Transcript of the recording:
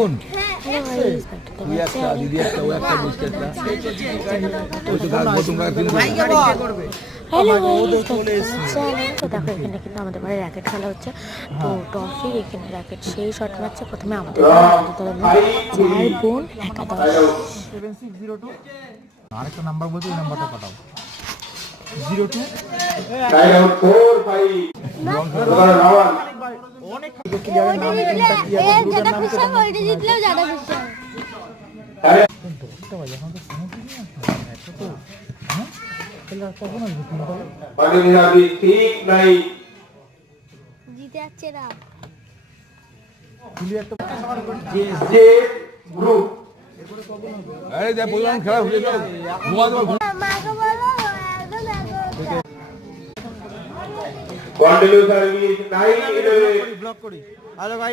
বোন hello guys, তুই একটা দিদি একটা ও একটা মিষ্টি একটা ওই তো গাছ নতুন গাছ কিনে হ্যালো গাইস, তো দেখো এখানে কিন্তু আমাদের বাড়ি র্যাকেট খেলা হচ্ছে। তো টফি এখানে র্যাকেট সেই শট মারছে প্রথমে আমাদের চার বোন একাদশ। আরেকটা নাম্বার বলছি, ওই নাম্বারটা পাঠাও 02 ঠিক নাই জিতে যাচ্ছে না যে গ্রুপ আরে যা বললাম খেলা হয়ে যাও ঘুমা দেবো মাকে বলো একদম কন্টিনিউ সার্ভিস নাই ব্লক করি। হ্যালো ভাই।